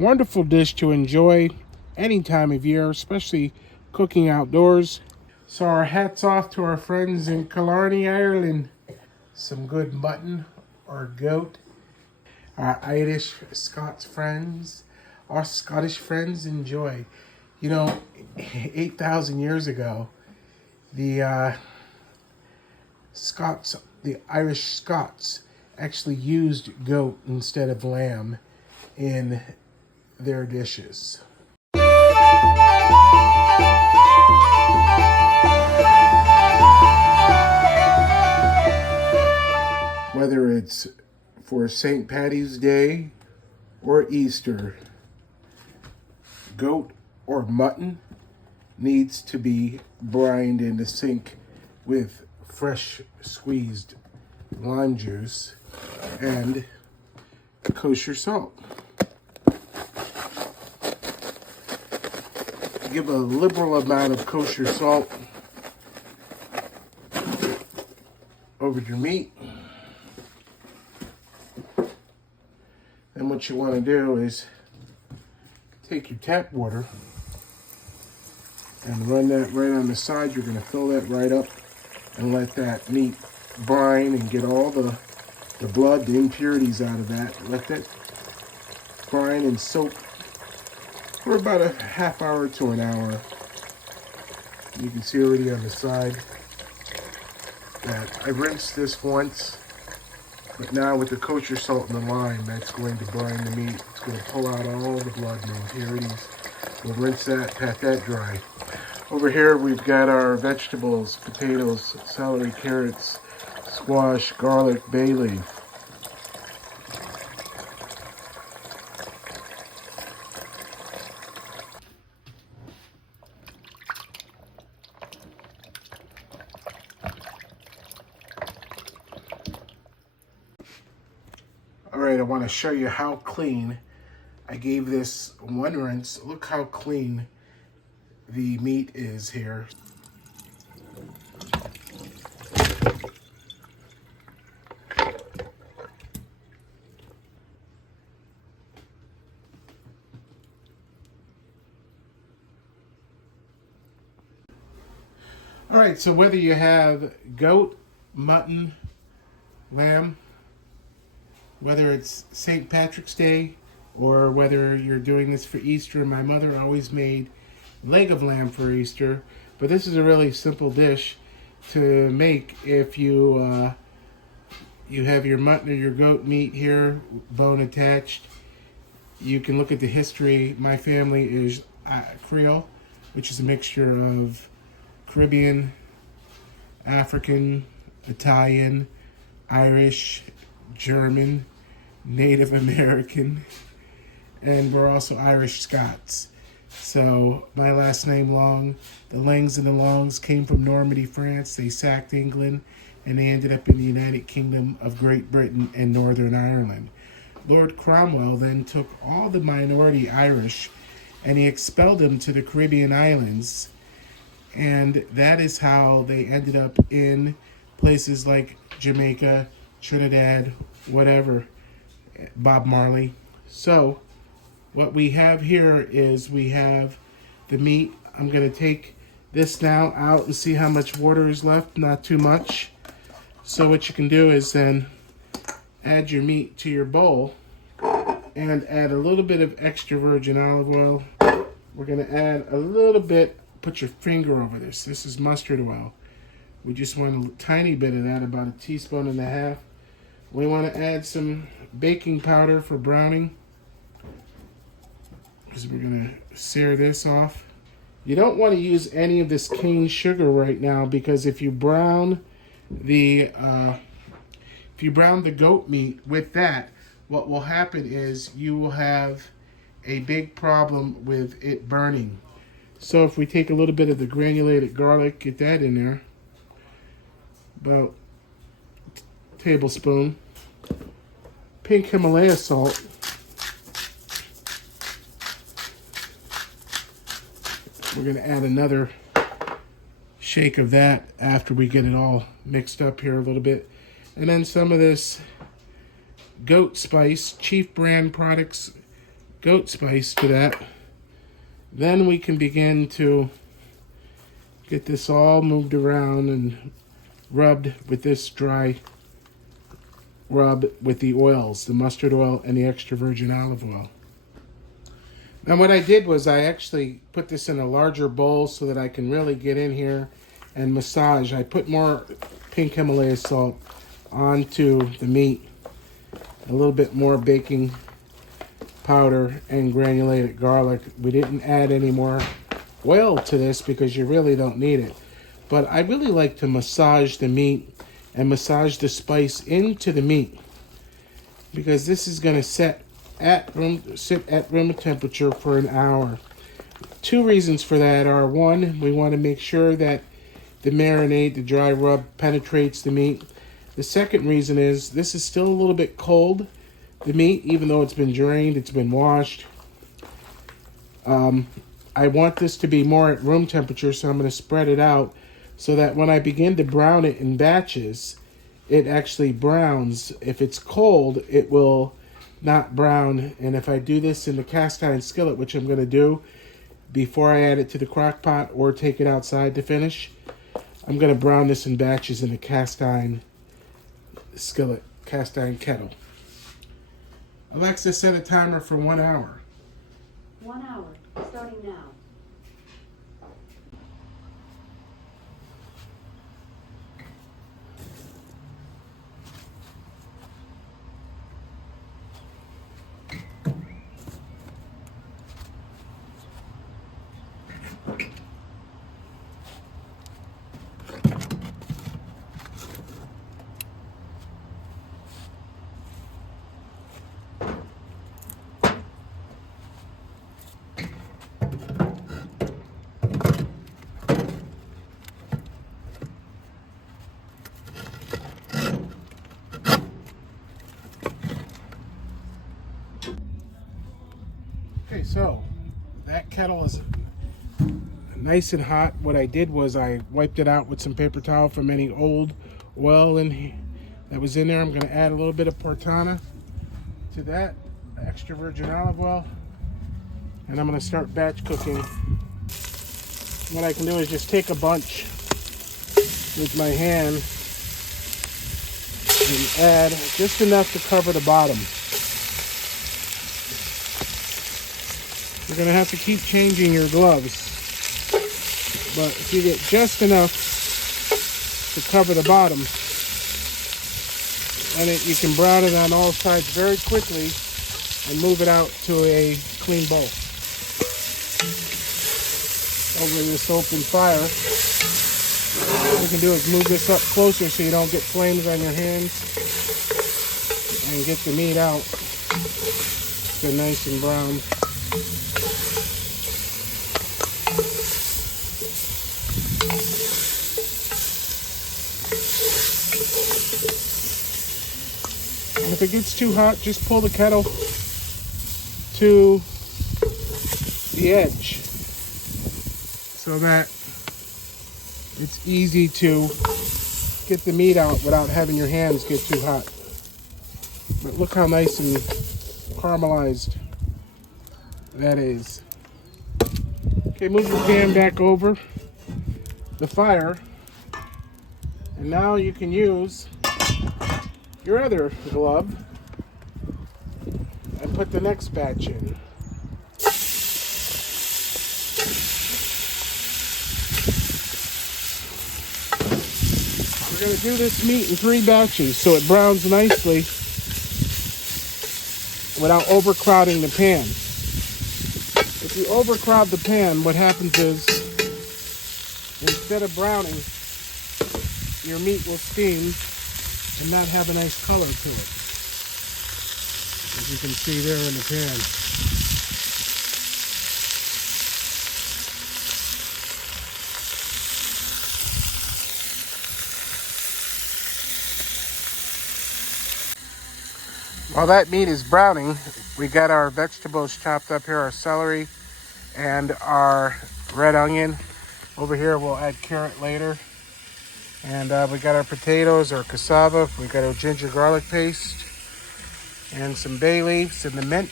Wonderful dish to enjoy any time of year, especially cooking outdoors. So our hats off to our friends in Killarney, Ireland. Some good mutton or goat. Our Irish, Scots friends, our Scottish friends enjoy. 8,000 years ago, the Irish Scots actually used goat instead of lamb in their dishes. Whether it's for St. Paddy's Day or Easter, goat or mutton needs to be brined in the sink with fresh squeezed lime juice and kosher salt. Give a liberal amount of kosher salt over your meat. Then what you want to do is take your tap water and run that right on the side. You're going to fill that right up and let that meat brine and get all the blood, the impurities out of that. Let that brine and soak for about a half hour to an hour. You can see already on the side that I rinsed this once, but now with the kosher salt and the lime, that's going to brine the meat. It's going to pull out all the blood and impurities. We'll rinse that, pat that dry. Over here we've got our vegetables: potatoes, celery, carrots, squash, garlic, bay leaf. Alright, I want to show you how clean. I gave this one rinse. Look how clean the meat is here. Alright, so whether you have goat, mutton, lamb, whether it's St. Patrick's Day or whether you're doing this for Easter, my mother always made leg of lamb for Easter, but this is a really simple dish to make if you you have your mutton or your goat meat here, bone attached. You can look at the history. My family is Creole, which is a mixture of Caribbean, African, Italian, Irish, German, Native American, and we're also Irish Scots. So my last name Long, the Langs and the Longs came from Normandy, France. They sacked England and they ended up in the United Kingdom of Great Britain and Northern Ireland. Lord Cromwell then took all the minority Irish and he expelled them to the Caribbean islands, and that is how they ended up in places like Jamaica, Trinidad, whatever, Bob Marley. So what we have here is we have the meat. I'm going to take this now out and see how much water is left. Not too much. So what you can do is then add your meat to your bowl and add a little bit of extra virgin olive oil. We're going to add a little bit. Put your finger over this. This is mustard oil. We just want a tiny bit of that, about a teaspoon and a half. We want to add some baking powder for browning, because we're going to sear this off. You don't want to use any of this cane sugar right now, because if you brown the goat meat with that, what will happen is you will have a big problem with it burning. So if we take a little bit of the granulated garlic, get that in there, about a tablespoon, pink Himalaya salt, we're going to add another shake of that after we get it all mixed up here a little bit, and then some of this goat spice, Chief brand products, goat spice to that. Then we can begin to get this all moved around and rubbed with this dry rub with the oils, the mustard oil and the extra virgin olive oil. And what I did was I actually put this in a larger bowl so that I can really get in here and massage. I put more pink Himalaya salt onto the meat, a little bit more baking powder and granulated garlic. We didn't add any more oil to this because you really don't need it. But I really like to massage the meat and massage the spice into the meat because this is going to sit at room temperature for an hour. Two reasons for that are, one, we want to make sure that the marinade, the dry rub, penetrates the meat. The second reason is this is still a little bit cold, the meat, even though it's been drained, it's been washed. I want this to be more at room temperature, so I'm going to spread it out so that when I begin to brown it in batches, it actually browns. If it's cold, it will not brown. And if I do this in the cast iron skillet, which I'm going to do before I add it to the crock pot or take it outside to finish, I'm going to brown this in batches in a cast iron skillet, cast iron kettle. Alexa, set a timer for 1 hour. 1 hour, starting now. Okay, so that kettle is nice and hot. What I did was I wiped it out with some paper towel from any old oil that was in there. I'm going to add a little bit of portana to that, extra virgin olive oil, and I'm going to start batch cooking. What I can do is just take a bunch with my hand and add just enough to cover the bottom. You're going to have to keep changing your gloves, but if you get just enough to cover the bottom, then you can brown it on all sides very quickly and move it out to a clean bowl. Over this open fire, what we can do is move this up closer so you don't get flames on your hands and get the meat out so nice and brown. And if it gets too hot, just pull the kettle to the edge so that it's easy to get the meat out without having your hands get too hot. But look how nice and caramelized that is. Okay, move the pan back over the fire, and now you can use your other glove and put the next batch in. We're going to do this meat in 3 batches so it browns nicely without overcrowding the pan. If you overcrowd the pan, what happens is instead of browning, your meat will steam and not have a nice color to it, as you can see there in the pan. While that meat is browning, we got our vegetables chopped up here, our celery and our red onion. Over here we'll add carrot later. And we got our potatoes, our cassava, we got our ginger garlic paste, and some bay leaves and the mint.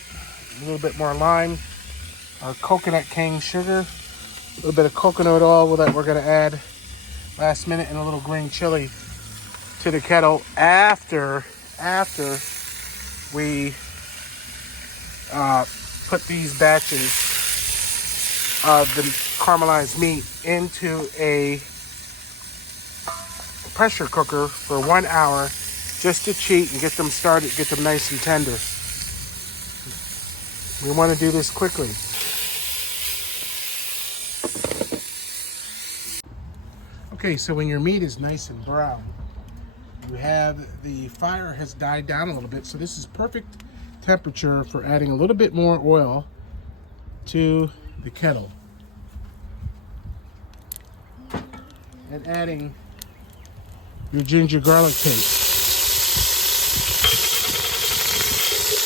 a little bit more lime, our coconut cane sugar, a little bit of coconut oil that we're going to add last minute, and a little green chili to the kettle after we put these batches of the caramelized meat into a pressure cooker for 1 hour just to cheat and get them started, get them nice and tender. We want to do this quickly. Okay, so when your meat is nice and brown, you have the fire has died down a little bit, so this is perfect temperature for adding a little bit more oil to the kettle. And adding your ginger garlic paste.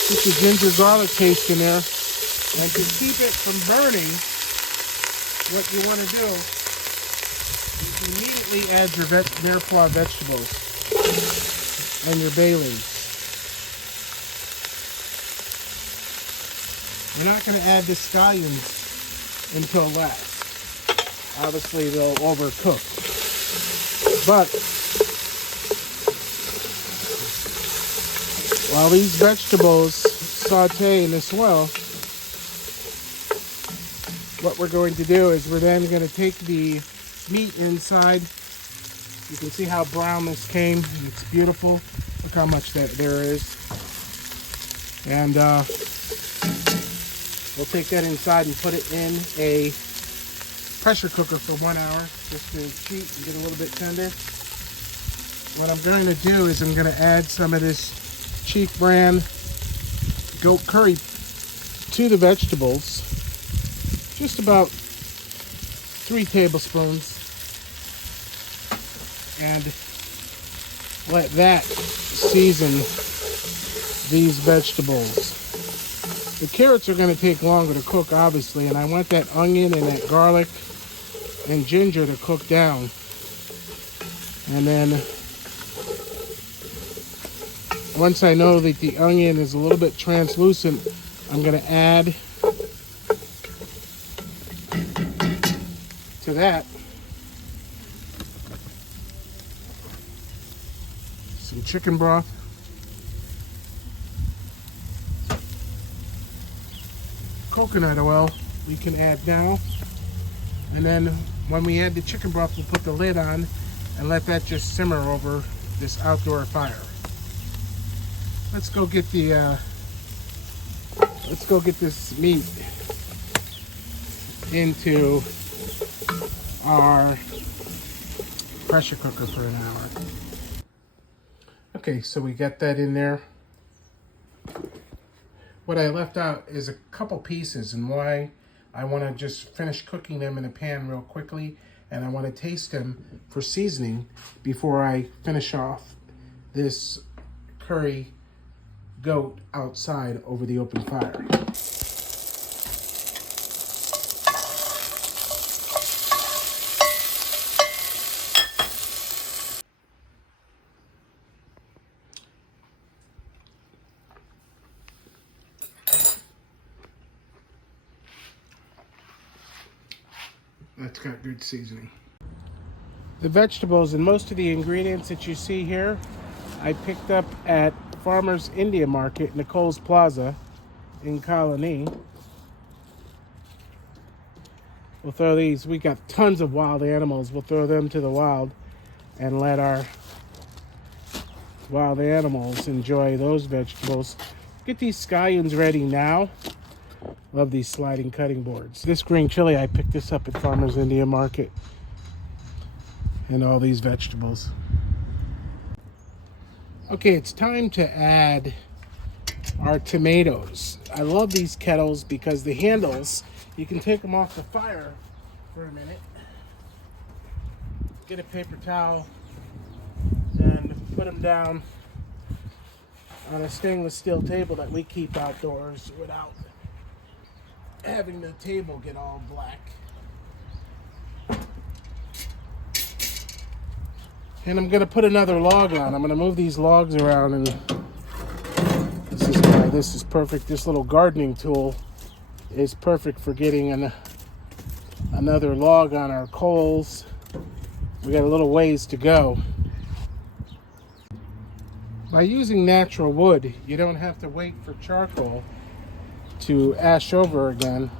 Put your ginger garlic paste in there, and to keep it from burning, what you want to do is immediately add your Merfloir vegetables and your bay leaves. You're not going to add the scallions until last. Obviously, they'll overcook. But while these vegetables saute in this oil, what we're going to do is we're then going to take the meat inside. You can see how brown this came, and it's beautiful. Look how much that there is. And we'll take that inside and put it in a pressure cooker for 1 hour just to cheat and get a little bit tender. What I'm going to do is I'm going to add some of this cheap brand goat curry to the vegetables. Just about 3 tablespoons. And let that season these vegetables. The carrots are going to take longer to cook, obviously, and I want that onion and that garlic and ginger to cook down. And then once I know that the onion is a little bit translucent, I'm going to add to that some chicken broth, coconut oil we can add now, and then when we add the chicken broth, we'll put the lid on and let that just simmer over this outdoor fire. Let's go get this meat into our pressure cooker for an hour. Okay, so we got that in there. What I left out is a couple pieces, and why I want to just finish cooking them in a pan real quickly, and I want to taste them for seasoning before I finish off this curry goat outside over the open fire. That's got good seasoning. The vegetables and most of the ingredients that you see here, I picked up at Farmers India Market, Nicole's Plaza in Colony. We'll throw these, we got tons of wild animals. We'll throw them to the wild and let our wild animals enjoy those vegetables. Get these scallions ready now. Love these sliding cutting boards. This green chili, I picked this up at Farmers India Market. And all these vegetables. Okay, it's time to add our tomatoes. I love these kettles because the handles, you can take them off the fire for a minute. Get a paper towel and put them down on a stainless steel table that we keep outdoors without having the table get all black. And I'm going to put another log on. I'm going to move these logs around, and this is my this is perfect. This little gardening tool is perfect for getting another log on our coals. We got a little ways to go. By using natural wood, you don't have to wait for charcoal to ash over again.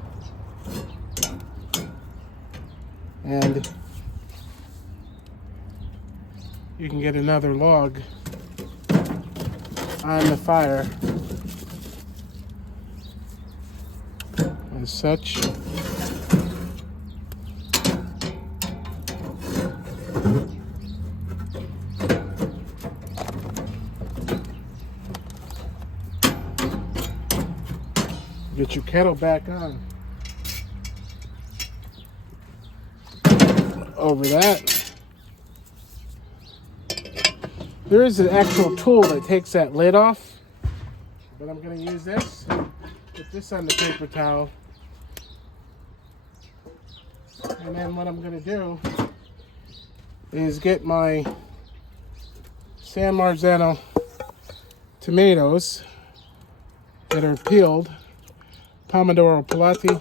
And you can get another log on the fire as such. Get your kettle back on. Over that. There is an actual tool that takes that lid off, but I'm going to use this. Put this on the paper towel. And then what I'm going to do is get my San Marzano tomatoes that are peeled, Pomodoro Pilati,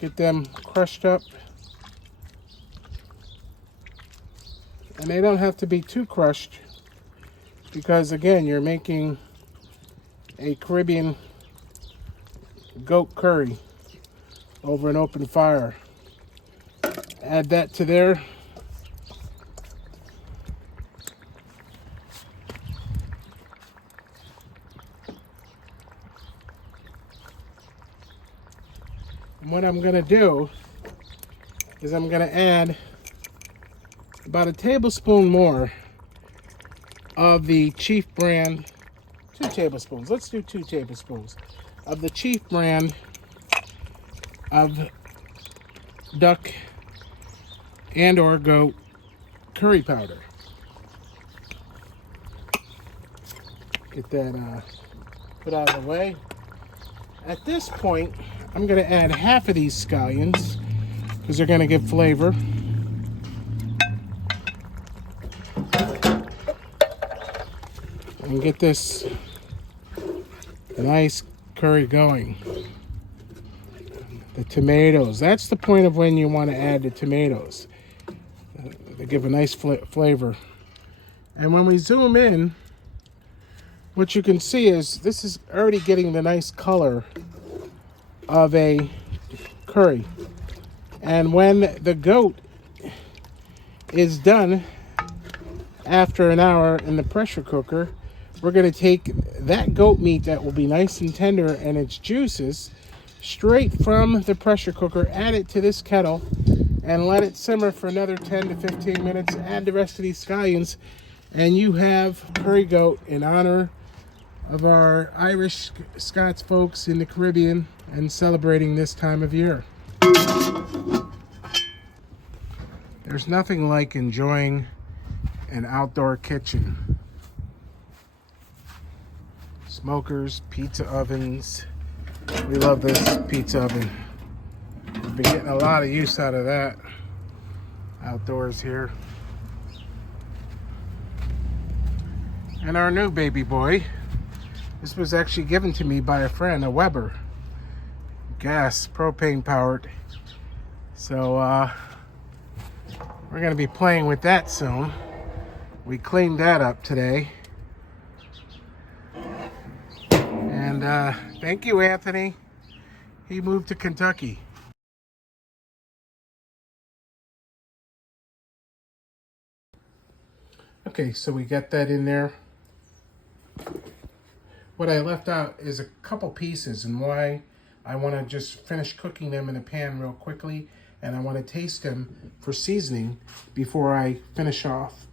get them crushed up. And they don't have to be too crushed because, again, you're making a Caribbean goat curry over an open fire. Add that to there. And what I'm going to do is I'm going to add about a tablespoon more of the Chief brand, 2 tablespoons, let's do 2 tablespoons of the Chief brand of duck and or goat curry powder. Get that put out of the way. At this point, I'm going to add half of these scallions because they're going to give flavor. And get this nice curry going. The tomatoes, that's the point of when you want to add the tomatoes. They give a nice flavor. And when we zoom in, what you can see is this is already getting the nice color of a curry. And when the goat is done after an hour in the pressure cooker, we're going to take that goat meat that will be nice and tender and its juices straight from the pressure cooker, add it to this kettle, and let it simmer for another 10 to 15 minutes. Add the rest of these scallions, and you have curry goat in honor of our Irish Scots folks in the Caribbean and celebrating this time of year. There's nothing like enjoying an outdoor kitchen. Smokers, pizza ovens. We love this pizza oven. We've been getting a lot of use out of that outdoors here. And our new baby boy. This was actually given to me by a friend, a Weber. Gas, propane powered. So we're going to be playing with that soon. We cleaned that up today. And thank you, Anthony. He moved to Kentucky. Okay, so we got that in there. What I left out is a couple pieces, and why I want to just finish cooking them in a pan real quickly, and I want to taste them for seasoning before I finish off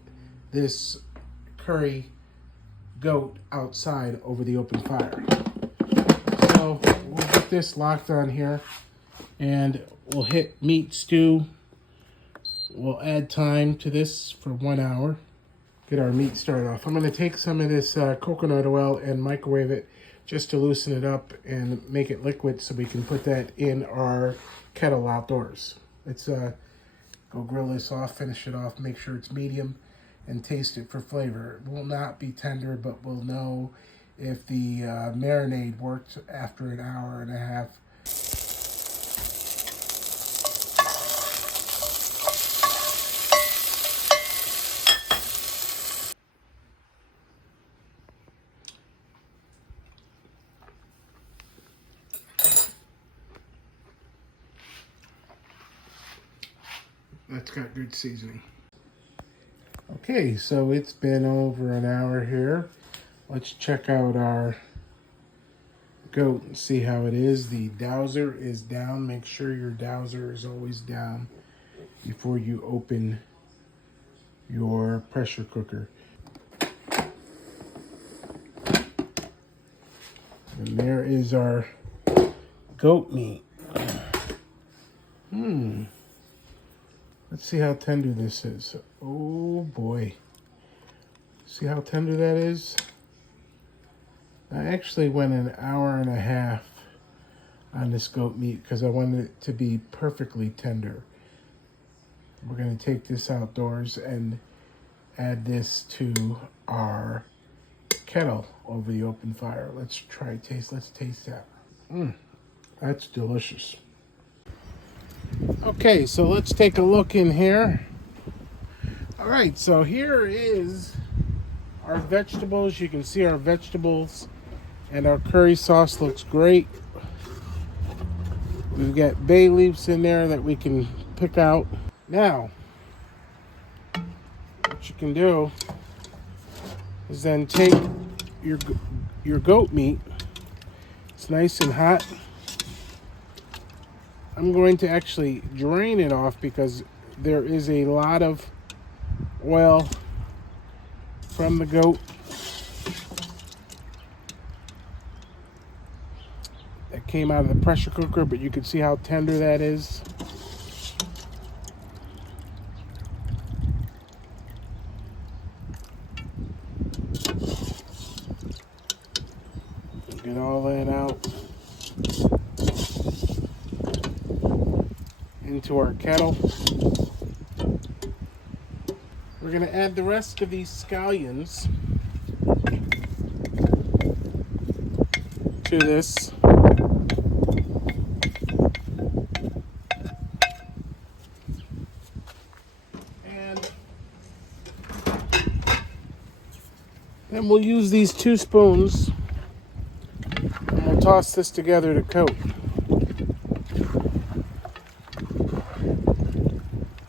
this curry goat outside over the open fire. So we'll get this locked on here, and we'll hit meat stew. We'll add thyme to this for 1 hour. Get our meat started off. I'm going to take some of this coconut oil and microwave it just to loosen it up and make it liquid so we can put that in our kettle outdoors. Let's go grill this off, finish it off, make sure it's medium, and taste it for flavor. It will not be tender, but we'll know if the marinade works after an hour and a half. That's got good seasoning. Okay, so it's been over an hour here. Let's check out our goat and see how it is. The dowser is down. Make sure your dowser is always down before you open your pressure cooker. And there is our goat meat. Let's see how tender this is. Oh boy. See how tender that is? I actually went an hour and a half on this goat meat because I wanted it to be perfectly tender. We're going to take this outdoors and add this to our kettle over the open fire. Let's taste that. That's delicious. Okay, so let's take a look in here. All right, so here is our vegetables. You can see our vegetables and our curry sauce looks great. We've got bay leaves in there that we can pick out. Now, what you can do is then take your goat meat. It's nice and hot. I'm going to actually drain it off because there is a lot of oil from the goat that came out of the pressure cooker, but you can see how tender that is. Get all that out into our kettle. We're going to add the rest of these scallions to this. And then we'll use these 2 spoons and we'll toss this together to coat.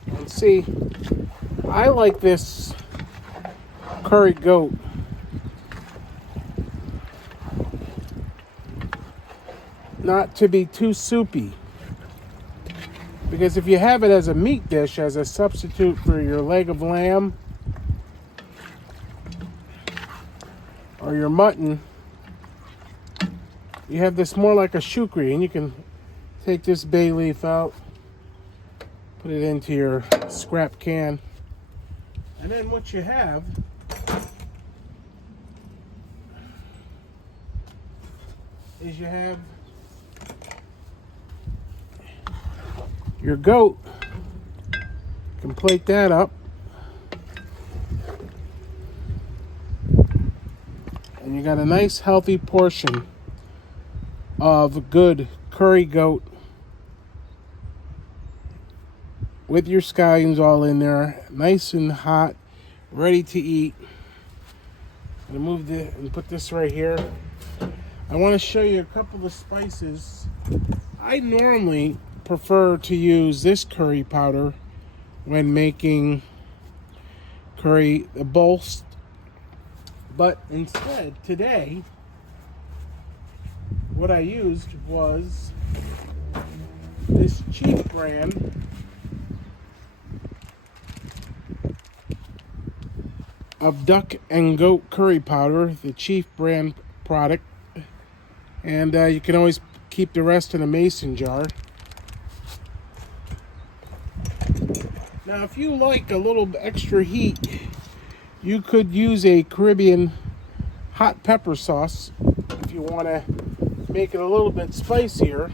And see, I like this curry goat not to be too soupy, because if you have it as a meat dish, as a substitute for your leg of lamb or your mutton, you have this more like a choukri, and you can take this bay leaf out, put it into your scrap can. And then what you have is you have your goat. You can plate that up. And you got a nice healthy portion of good curry goat with your scallions all in there, nice and hot, ready to eat. I'm gonna move this and put this right here. I want to show you a couple of spices. I normally prefer to use this curry powder when making curry bolst, but instead today what I used was this cheap brand of duck and goat curry powder, the Chief brand product, and you can always keep the rest in a mason jar. Now if you like a little extra heat, you could use a Caribbean hot pepper sauce if you want to make it a little bit spicier,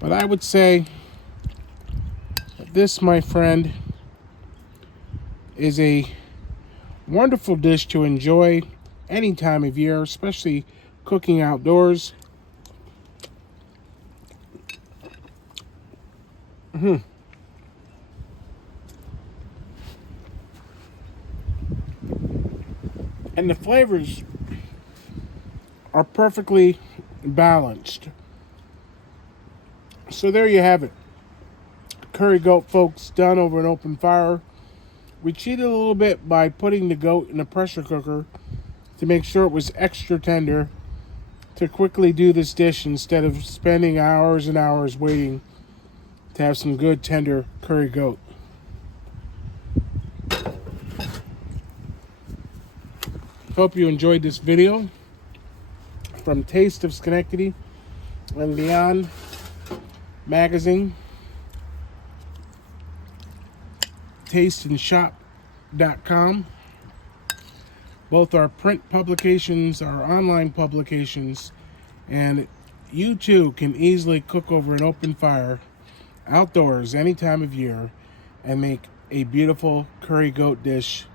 but I would say that this, my friend, is a wonderful dish to enjoy any time of year, especially cooking outdoors. And the flavors are perfectly balanced. So there you have it. Curry goat, folks, done over an open fire. We cheated a little bit by putting the goat in a pressure cooker to make sure it was extra tender to quickly do this dish instead of spending hours and hours waiting to have some good tender curry goat. Hope you enjoyed this video from Taste of Schenectady and Leon Magazine. tasteandshop.com. Both our print publications, our online publications, and you too can easily cook over an open fire outdoors any time of year and make a beautiful curry goat dish